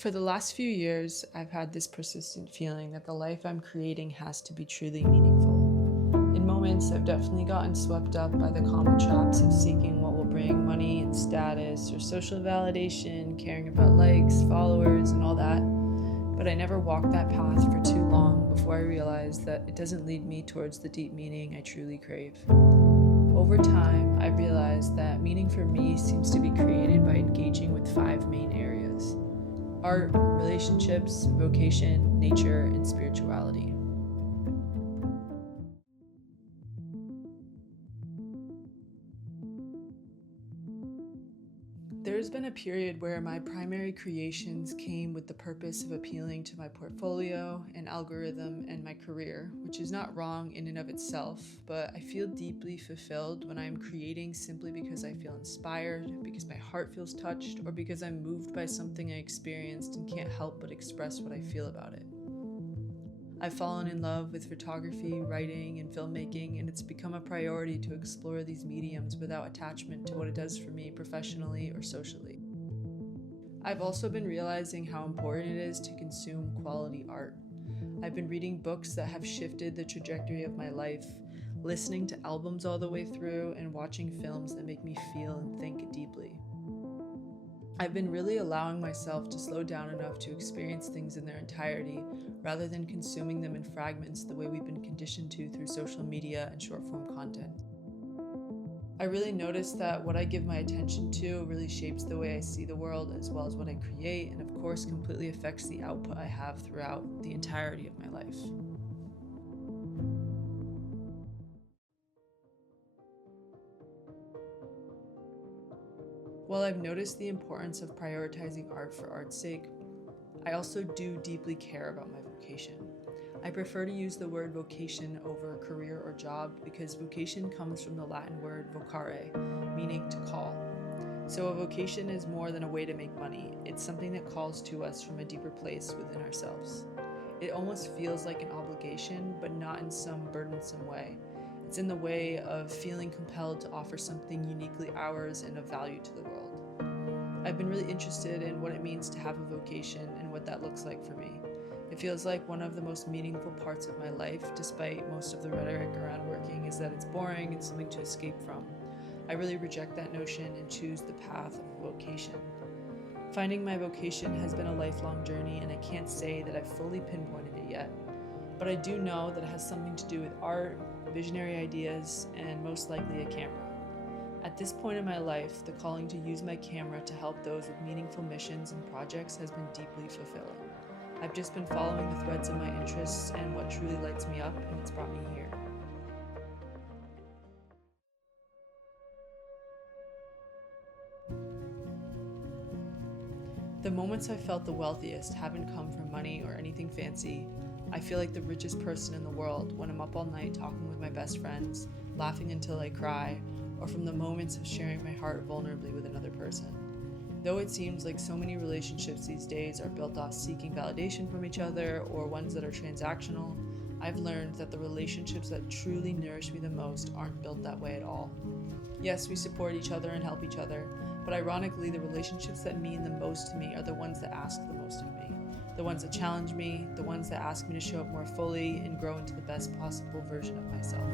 For the last few years, I've had this persistent feeling that the life I'm creating has to be truly meaningful. In moments, I've definitely gotten swept up by the common traps of seeking what will bring money and status or social validation, caring about likes, followers, and all that. But I never walked that path for too long before I realized that it doesn't lead me towards the deep meaning I truly crave. Over time, I've realized that meaning for me seems to be created by engaging with 5 main areas: art, relationships, vocation, nature, and spirituality. There's been a period where my primary creations came with the purpose of appealing to my portfolio and algorithm and my career, which is not wrong in and of itself, but I feel deeply fulfilled when I'm creating simply because I feel inspired, because my heart feels touched, or because I'm moved by something I experienced and can't help but express what I feel about it. I've fallen in love with photography, writing, and filmmaking, and it's become a priority to explore these mediums without attachment to what it does for me professionally or socially. I've also been realizing how important it is to consume quality art. I've been reading books that have shifted the trajectory of my life, listening to albums all the way through, and watching films that make me feel and think deeply. I've been really allowing myself to slow down enough to experience things in their entirety rather than consuming them in fragments the way we've been conditioned to through social media and short form content. I really noticed that what I give my attention to really shapes the way I see the world as well as what I create, and of course completely affects the output I have throughout the entirety of my life. While I've noticed the importance of prioritizing art for art's sake, I also do deeply care about my vocation. I prefer to use the word vocation over career or job because vocation comes from the Latin word vocare, meaning to call. So a vocation is more than a way to make money. It's something that calls to us from a deeper place within ourselves. It almost feels like an obligation, but not in some burdensome way. It's in the way of feeling compelled to offer something uniquely ours and of value to the world. I've been really interested in what it means to have a vocation and what that looks like for me. It feels like one of the most meaningful parts of my life, despite most of the rhetoric around working is that it's boring and something to escape from. I really reject that notion and choose the path of vocation. Finding my vocation has been a lifelong journey, and I can't say that I've fully pinpointed it yet. But I do know that it has something to do with art, visionary ideas, and most likely a camera. At this point in my life, the calling to use my camera to help those with meaningful missions and projects has been deeply fulfilling. I've just been following the threads of my interests and what truly lights me up, and it's brought me here. The moments I've felt the wealthiest haven't come from money or anything fancy. I feel like the richest person in the world when I'm up all night talking with my best friends, laughing until I cry, or from the moments of sharing my heart vulnerably with another person. Though it seems like so many relationships these days are built off seeking validation from each other or ones that are transactional, I've learned that the relationships that truly nourish me the most aren't built that way at all. Yes, we support each other and help each other, but ironically, the relationships that mean the most to me are the ones that ask the most of me. The ones that challenge me, the ones that ask me to show up more fully and grow into the best possible version of myself.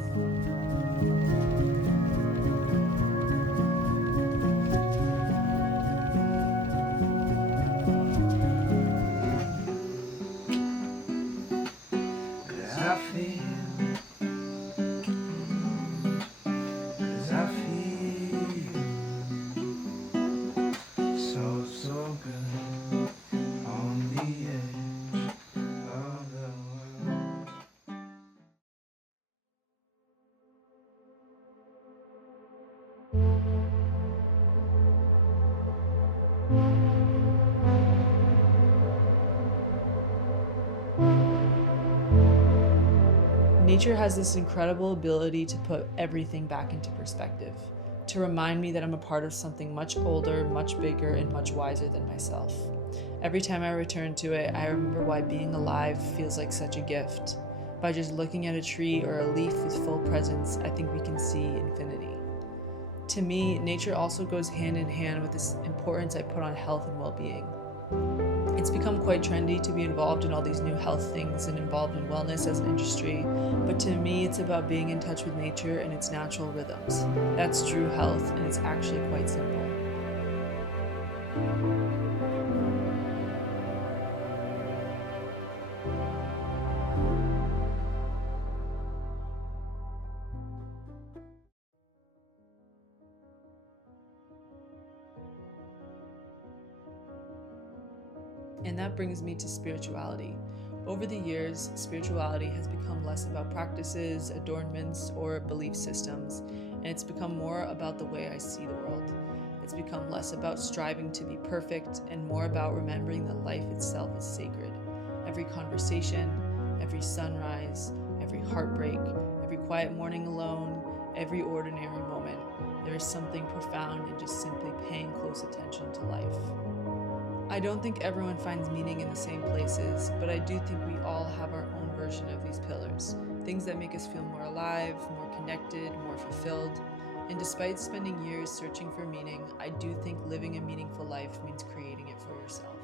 Nature has this incredible ability to put everything back into perspective, to remind me that I'm a part of something much older, much bigger, and much wiser than myself. Every time I return to it, I remember why being alive feels like such a gift. By just looking at a tree or a leaf with full presence, I think we can see infinity. To me, nature also goes hand in hand with this importance I put on health and well-being. It's become quite trendy to be involved in all these new health things and involved in wellness as an industry, but to me it's about being in touch with nature and its natural rhythms. That's true health, and it's actually quite simple. And that brings me to spirituality. Over the years, spirituality has become less about practices, adornments, or belief systems, and it's become more about the way I see the world. It's become less about striving to be perfect and more about remembering that life itself is sacred. Every conversation, every sunrise, every heartbreak, every quiet morning alone, every ordinary moment, there is something profound in just simply paying close attention to life. I don't think everyone finds meaning in the same places, but I do think we all have our own version of these pillars. Things that make us feel more alive, more connected, more fulfilled. And despite spending years searching for meaning, I do think living a meaningful life means creating it for yourself.